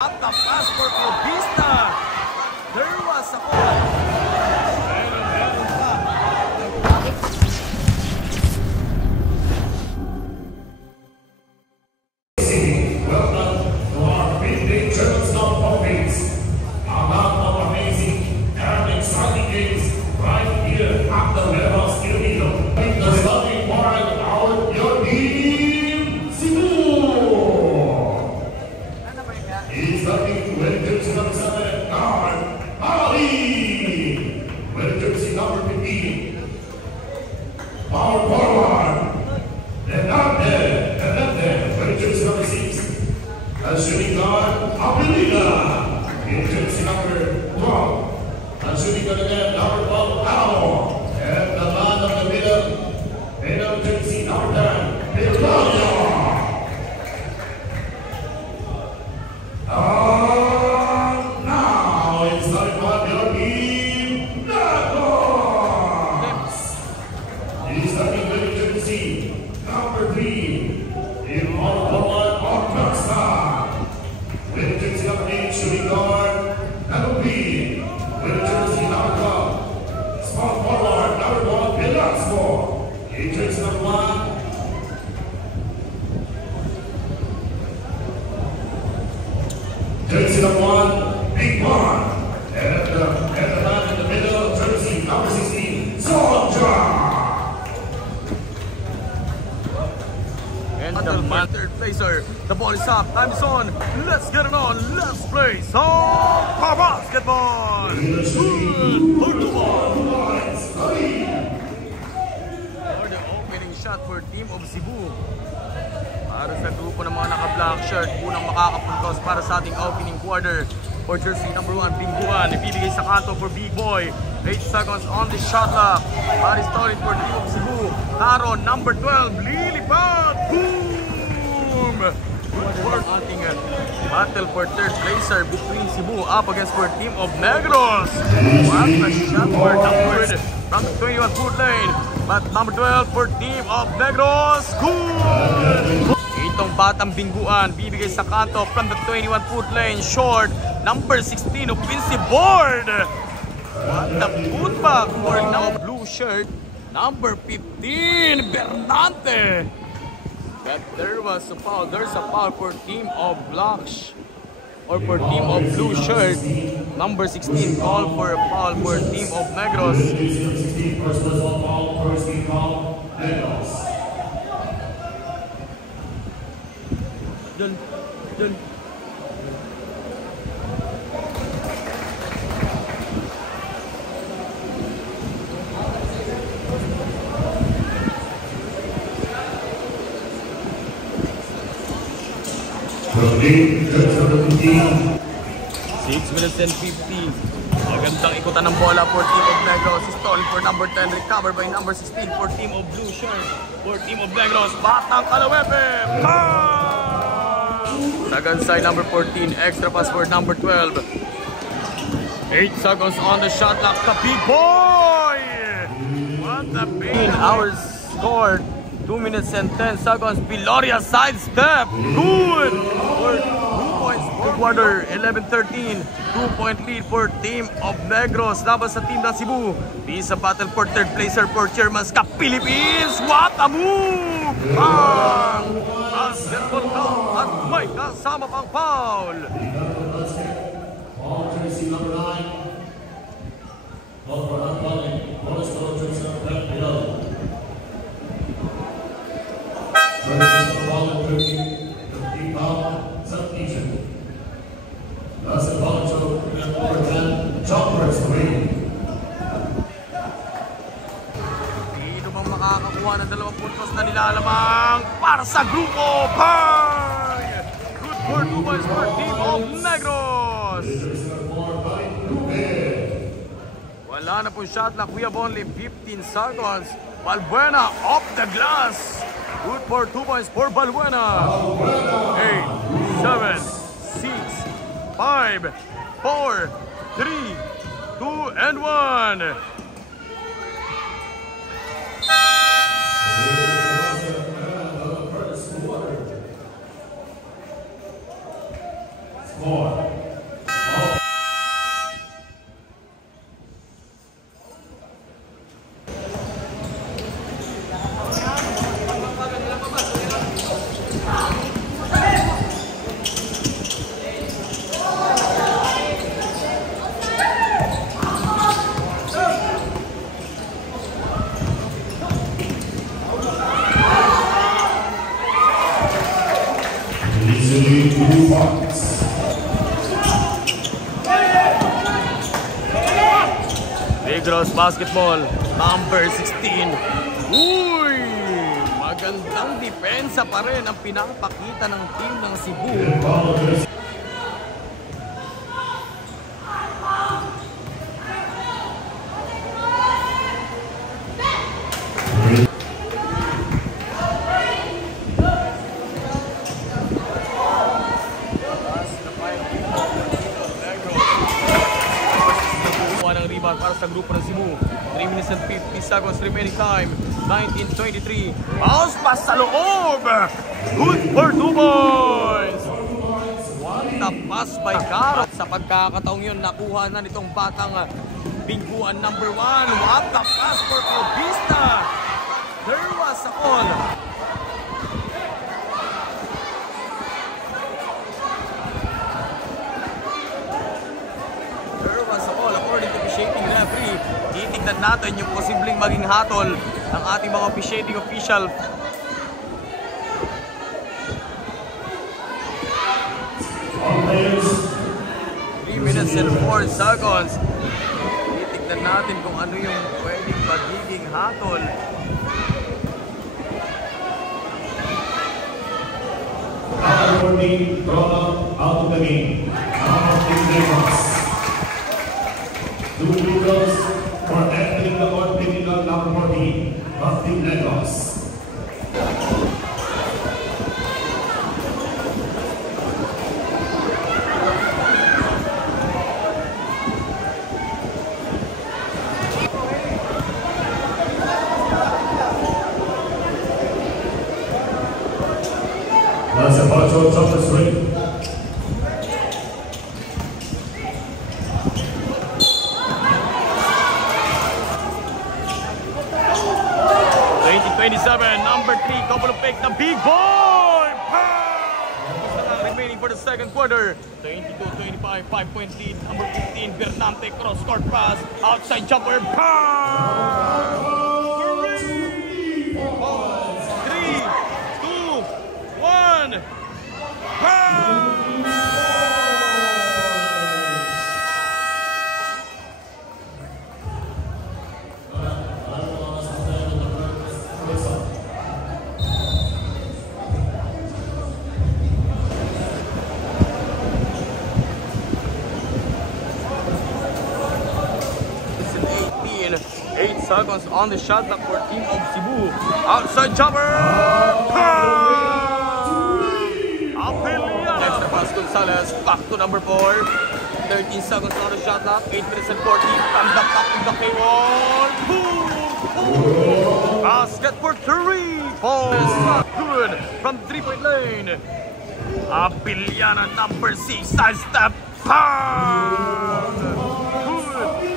At the pass for Obista. There was a goal. The ball is up, time is on, let's get it on, let's play some basketball! For the opening shot for Team of Cebu. Para sa grupo ng mga naka-black shirt, unang makakapuntos para sa ating opening quarter. For jersey number 1, Bingguan, ibibigay sa kanto for Big Boy. 8 seconds on the shot clock. Para started for Team of Cebu. Taron, number 12, lilipad! Boom! For ating battle for third placer between Cebu up against for Team of Negros. What a shot for numbered from the 21-foot lane. But number 12 for Team of Negros. Good! Itong batang Bingguan, bibigay sa kanto from the 21-foot lane. Short, number 16, offensive board. What a putback for now blue shirt. Number 15, Bernante. That there was a foul. There's a foul for Team of Blacks or for Team of Blue Shirt. Number 16 called for a foul for Team of Negros. Dun. 6 minutes and 50. Magandang ikutan ng bola for Team of Negros. Stolen for number 10. Recovered by number 16 for Team of Blue Shirt. For Team of Negros. Batang Kalawepe. Sagansay number 14. Extra pass for number 12. 8 seconds on the shot clock. The Big Boy. What a pain. Hours scored. 2 minutes and 10 seconds. Piloria sidestep. Good. For 2 points for quarter. 11-13. 2-point lead for Team of Negros. Laban sa Team ng Cebu. This is a battle for third placer for Chairman's Cup Philippines. What a move! Bang! Basketball count at may kasama pang foul. All jersey number 9. Call for unfouling. Bonus for jersey number 10 below. First ball and 30. The deep foul. Substitution. Last ball to number 10. Jumpers 3. Sino bang makakakuha ng 2 puntos na nilalamang para sa grupo? Bang! Good for 2 points for Team of Negros. Wala na po shot clock. We have only 15 seconds. Balbuena off the glass. Good for 2 points for Balbuena. 8, 7, 6, 5, 4, 3, 2, and 1. 4. Easily 2 points. Negros basketball, number 16. Uy! Magandang depensa pa rin ang pinapakita ng team ng Cebu. Para sa grupo ng Cebu. 3 minutes and 50 seconds remaining time. 19-23. Bounce pass sa loob. Good for 2 points. What the pass by Caro. Sa pagkakataong yun, nakuha na nitong batang bingguan number 1. What the pass for Obista. There was a call. Officiating referee, titignan natin yung posibleng maging hatol ng ating mga officiating official. 3 minutes and 4 seconds. Titignan natin kung ano yung pwedeng magiging hatol. Out of the game. Two Eagles for entering the court, picking up number 14 of Team Negros. That's a bunch of top swing. 27, number 3, couple of pick, the big boy! Remaining for the second quarter. 22-25, 5-point lead. Number 15, Bernante, cross-court pass. Outside jumper, 3, 2, 1, seconds on the shot clock for team of Cebu. Outside jumper! Extra pass Gonzalez, back to number 4. 13 seconds on the shot clock. 8 minutes and 40 from the top of the K1. Basket for 3 points. Good from 3-point lane. Abiliana, number 6, side step.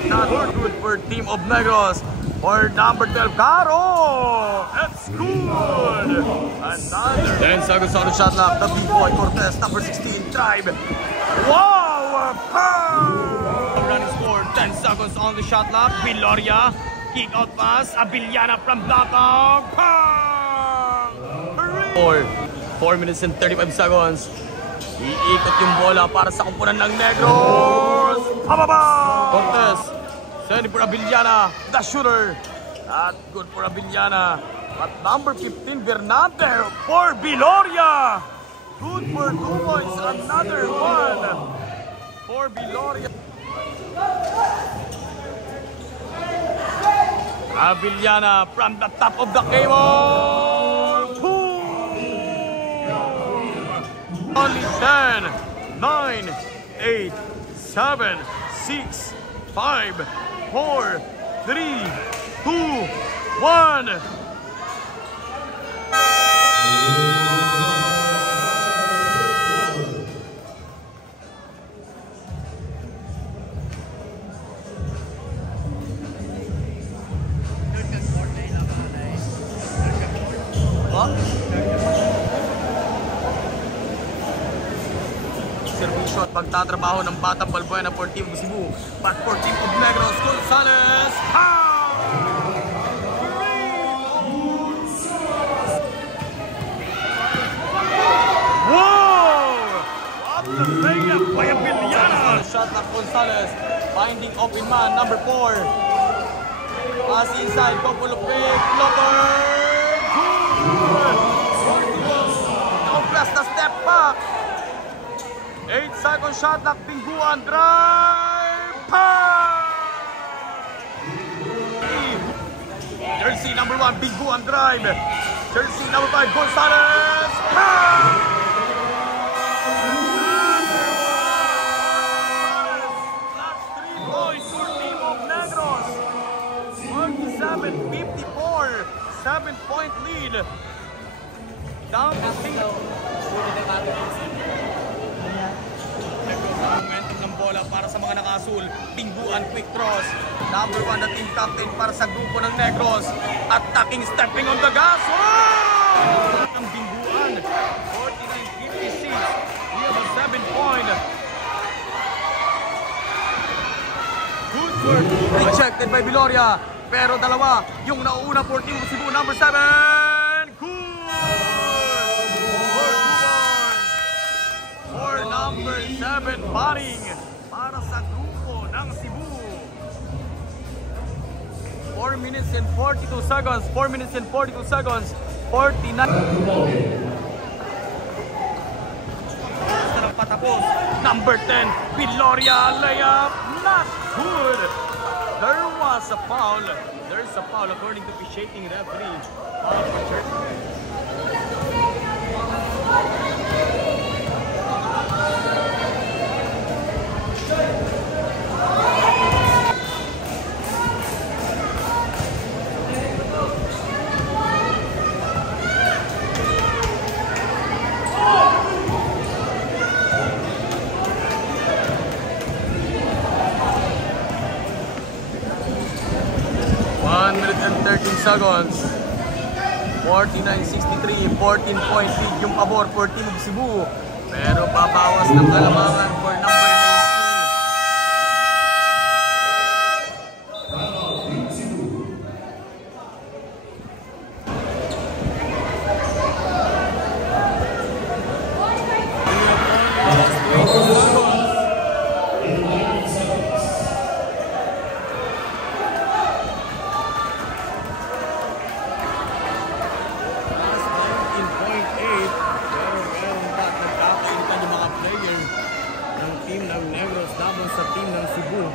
Not good for team of Negros. For number 12, Caro! It's good! Another 10 seconds on the shot clock. The big boy Cortez, number 16, drive. Wow! Running score, 10 seconds on the shot clock. Viloria, kick out pass. Abiliana from downtown. 4 minutes and 35 seconds. Iikot yung bola para sa kumpunan ng Negros. Pababa! Cortez. Sending for Abiliana, the shooter. Not good for Abiliana. But number 15, Bernante for Viloria. Good for 2 points. Another one for Viloria. Abiliana from the top of the cable. Only 10, 9, 8, 7, 6, 5, 4, 3, 2, 1. shot. Pagtatrabaho ng Batang Balbuena for Team of Cebu. But for Team of Negros, Gonzalez. Shot of Gonzalez, finding open man, number 4. Pass inside, couple of pick, floater. Good! Compress the step back. 8-second shot ng Pingguan, drive, pass! Jersey number 1, Pingguan drive. Jersey number 5, Gonzalez, pass! Negros, 47-54, 7-point lead. Down to 6. Momentum ng bola para sa mga nakasul. Pingguan quick cross. Number 1 na team captain para sa grupo ng Negros. Attacking, stepping on the gas. Ang Pingguan, 49-56. We have a 7-point. Good work. Rejected by Viloria. Pero dalawa yung nauuna for Team of Cebu, number 7. Good! For 2 points. For number 7, batting para sa grupo ng Cebu. 4 minutes and 42 seconds. 4 minutes and 42 seconds. 49. Sarap patapos. Number 10, Viloria layup. Not good. There was a foul. There's a foul according to officiating referee. Foul for Jersey. Seconds. 49-63, 14-point lead yung pabor for Team of Cebu. Pero babawas ng kalamangan for number 19. Team ng Negros laban sa team ng Cebu.